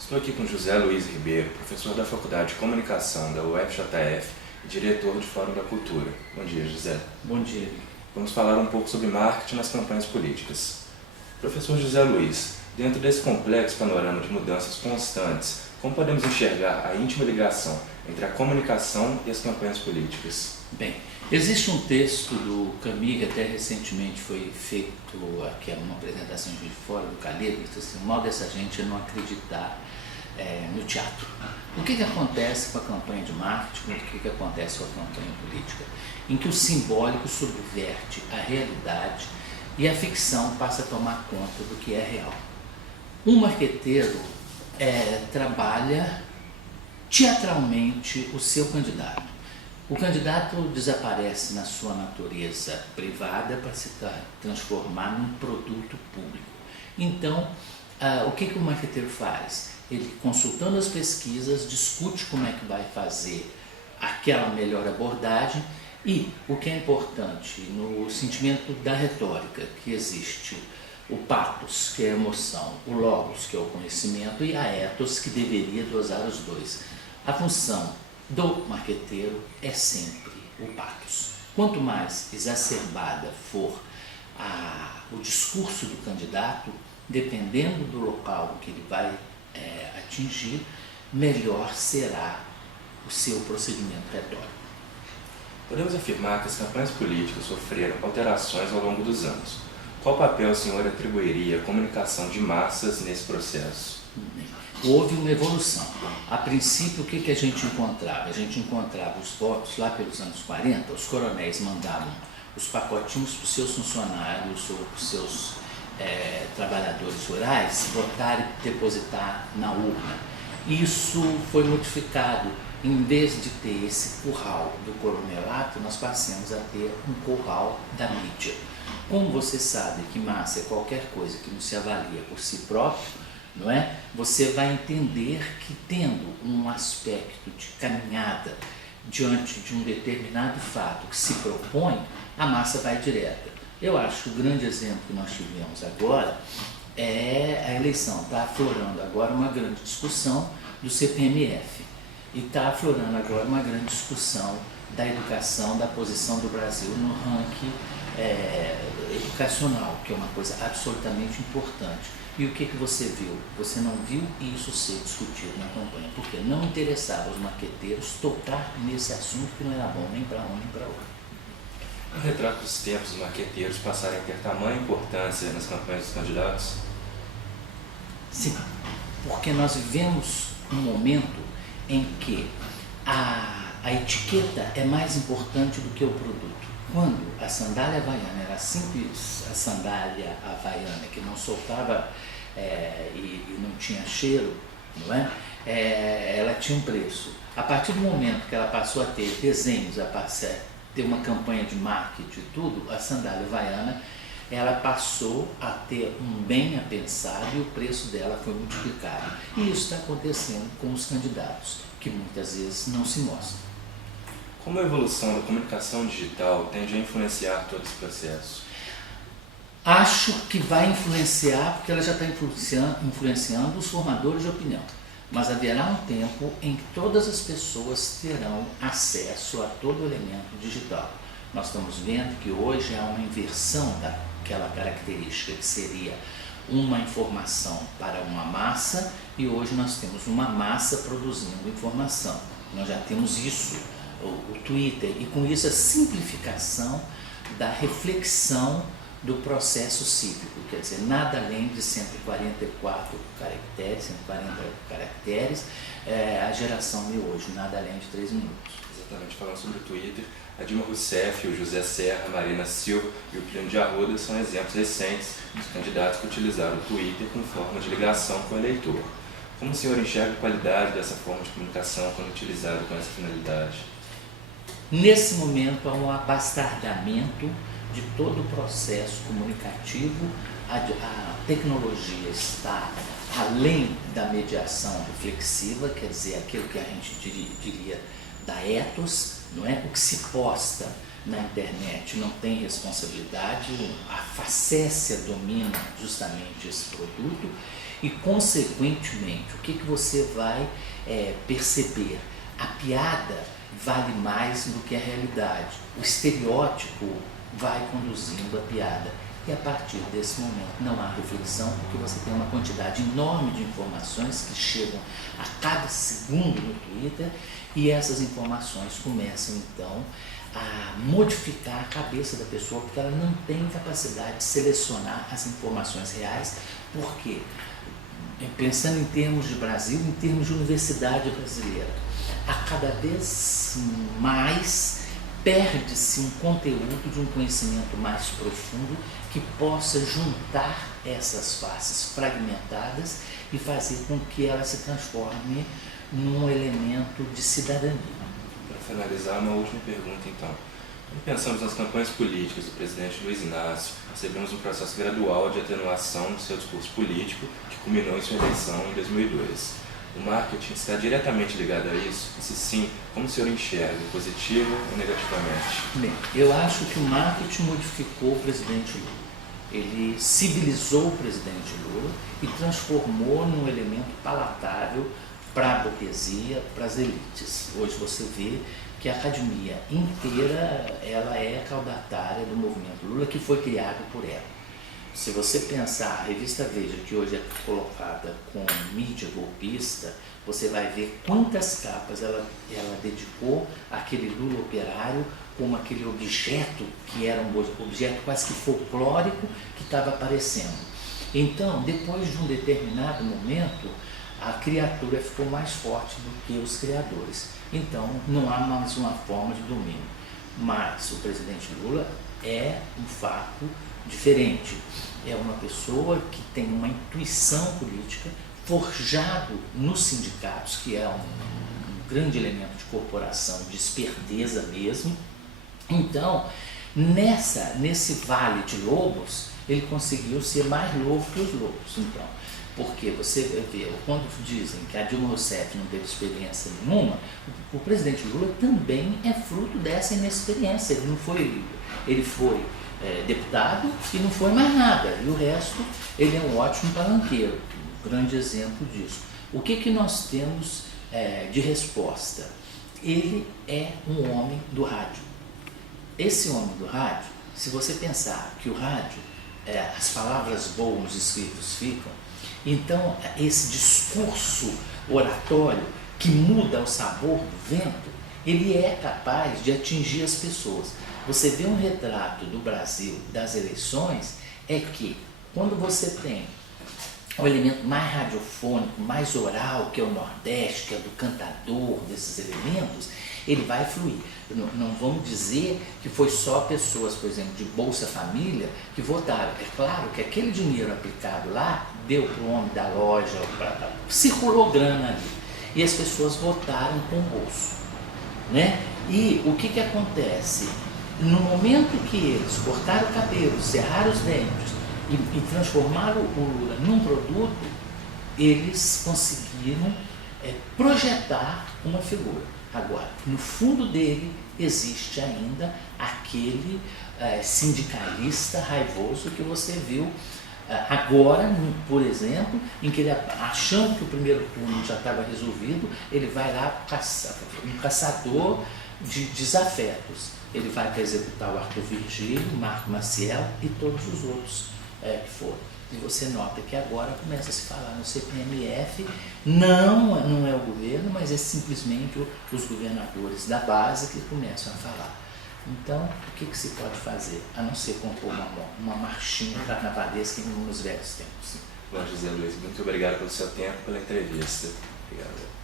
Estou aqui com José Luiz Ribeiro, professor da Faculdade de Comunicação da UFJF e diretor de Fórum da Cultura. Bom dia, José. Bom dia. Vamos falar um pouco sobre marketing nas campanhas políticas. Professor José Luiz, dentro desse complexo panorama de mudanças constantes, como podemos enxergar a íntima ligação entre a comunicação e as campanhas políticas? Bem, existe um texto do Camus que até recentemente foi feito aqui uma apresentação de fora do Caleb, assim, o mal dessa gente é não acreditar no teatro. O que acontece com a campanha de marketing, o que acontece com a campanha política? Em que o simbólico subverte a realidade e a ficção passa a tomar conta do que é real. Um marqueteiro trabalha teatralmente o seu candidato. O candidato desaparece na sua natureza privada para se transformar num produto público. Então, o que o marqueteiro faz? Ele, consultando as pesquisas, discute como é que vai fazer aquela melhor abordagem e, o que é importante, no sentimento da retórica, que existe o pathos, que é a emoção, o logos, que é o conhecimento, e a ethos, que deveria dosar os dois. A função do marqueteiro é sempre o pathos. Quanto mais exacerbada for o discurso do candidato, dependendo do local que ele vai atingir, melhor será o seu procedimento retórico. Podemos afirmar que as campanhas políticas sofreram alterações ao longo dos anos. Qual papel o senhor atribuiria à comunicação de massas nesse processo? Houve uma evolução. A princípio, o que a gente encontrava? A gente encontrava os votos lá pelos anos 40, os coronéis mandavam os pacotinhos para os seus funcionários ou para os seus trabalhadores rurais votar e depositar na urna. Isso foi modificado. Em vez de ter esse curral do coronelato, nós passamos a ter um curral da mídia. Como você sabe que massa é qualquer coisa que não se avalia por si próprio, não é? Você vai entender que, tendo um aspecto de caminhada diante de um determinado fato que se propõe, a massa vai direta. Eu acho que o grande exemplo que nós tivemos agora é a eleição. Está aflorando agora uma grande discussão do CPMF e está aflorando agora uma grande discussão da educação, da posição do Brasil no ranking educacional, que é uma coisa absolutamente importante. E o que você viu? Você não viu isso ser discutido na campanha, porque não interessava aos marqueteiros tocar nesse assunto que não era bom nem para um nem para outro. É um retrato dos tempos dos marqueteiros passarem a ter tamanha importância nas campanhas dos candidatos? Sim, porque nós vivemos um momento em que a etiqueta é mais importante do que o produto. Quando a sandália havaiana era simples, a sandália havaiana que não soltava e não tinha cheiro, não é? Ela tinha um preço. A partir do momento que ela passou a ter desenhos, ter uma campanha de marketing e tudo, a sandália havaiana ela passou a ter um bem a pensar e o preço dela foi multiplicado. E isso está acontecendo com os candidatos, que muitas vezes não se mostram. Como a evolução da comunicação digital tende a influenciar todo esse processo? Acho que vai influenciar, porque ela já está influenciando os formadores de opinião. Mas haverá um tempo em que todas as pessoas terão acesso a todo o elemento digital. Nós estamos vendo que hoje há uma inversão daquela característica que seria uma informação para uma massa e hoje nós temos uma massa produzindo informação. Nós já temos isso, o Twitter, e com isso a simplificação da reflexão do processo cívico, quer dizer, nada além de 144 caracteres, 140 caracteres, a geração de hoje, nada além de 3 minutos. Exatamente, falando sobre o Twitter, a Dilma Rousseff, o José Serra, a Marina Silva e o Plínio de Arruda são exemplos recentes dos candidatos que utilizaram o Twitter como forma de ligação com o eleitor. Como o senhor enxerga a qualidade dessa forma de comunicação quando utilizada com essa finalidade? Nesse momento há um abastardamento de todo o processo comunicativo, a tecnologia está além da mediação reflexiva, quer dizer, aquilo que a gente diria da ethos, não é? O que se posta na internet não tem responsabilidade, a facécia domina justamente esse produto E, consequentemente, o que você vai perceber? A piada vale mais do que a realidade. O estereótipo vai conduzindo a piada. E a partir desse momento não há reflexão, porque você tem uma quantidade enorme de informações que chegam a cada segundo no Twitter, e essas informações começam então a modificar a cabeça da pessoa, porque ela não tem capacidade de selecionar as informações reais. Por quê? Pensando em termos de Brasil, em termos de universidade brasileira, a cada vez mais perde-se um conteúdo de um conhecimento mais profundo que possa juntar essas faces fragmentadas e fazer com que ela se transforme num elemento de cidadania. Para finalizar, uma última pergunta então. Quando pensamos nas campanhas políticas do presidente Luiz Inácio, percebemos um processo gradual de atenuação do seu discurso político que culminou em sua eleição em 2002. O marketing está diretamente ligado a isso? Se sim, como o senhor enxerga, positivo ou negativamente? Bem, eu acho que o marketing modificou o presidente Lula. Ele civilizou o presidente Lula e transformou num elemento palatável para a burguesia, para as elites. Hoje você vê que a academia inteira ela é caudatária do movimento Lula, que foi criado por ela. Se você pensar a revista Veja, que hoje é colocada com mídia golpista, você vai ver quantas capas ela dedicou àquele Lula operário como aquele objeto que era um objeto quase que folclórico que estava aparecendo. Então, depois de um determinado momento, a criatura ficou mais forte do que os criadores. Então, não há mais uma forma de domínio. Mas o presidente Lula é um fato diferente. É uma pessoa que tem uma intuição política, forjado nos sindicatos, que é um grande elemento de corporação, de esperteza mesmo. Então, nesse vale de lobos, ele conseguiu ser mais lobo que os lobos. Então, porque você vê, quando dizem que a Dilma Rousseff não teve experiência nenhuma, o presidente Lula também é fruto dessa inexperiência. Ele foi deputado e não foi mais nada. E o resto, ele é um ótimo palanqueiro, um grande exemplo disso. O que nós temos de resposta? Ele é um homem do rádio. Esse homem do rádio, se você pensar que o rádio, as palavras voam, os escritos ficam, então esse discurso oratório que muda o sabor do vento, ele é capaz de atingir as pessoas. Você vê um retrato do Brasil, das eleições, é que quando você tem o elemento mais radiofônico, mais oral, que é o Nordeste, que é do cantador, desses elementos, ele vai fluir. Não vamos dizer que foi só pessoas, por exemplo, de Bolsa Família que votaram. É claro que aquele dinheiro aplicado lá deu para o homem da loja, circulou grana ali. E as pessoas votaram com o bolso, né? E o que acontece? No momento que eles cortaram o cabelo, cerraram os dentes e transformaram o Lula num produto, eles conseguiram projetar uma figura. Agora, no fundo dele existe ainda aquele sindicalista raivoso que você viu agora, por exemplo, em que ele, achando que o primeiro turno já estava resolvido, ele vai lá um caçador de desafetos. Ele vai para executar o Arthur Virgílio, Marco Maciel e todos os outros que foram. E você nota que agora começa a se falar no CPMF, não é o governo, mas é simplesmente os governadores da base que começam a falar. Então, o que se pode fazer? A não ser compor uma marchinha carnavalesca nos velhos tempos. Bom, José Luiz, muito obrigado pelo seu tempo e pela entrevista. Obrigado.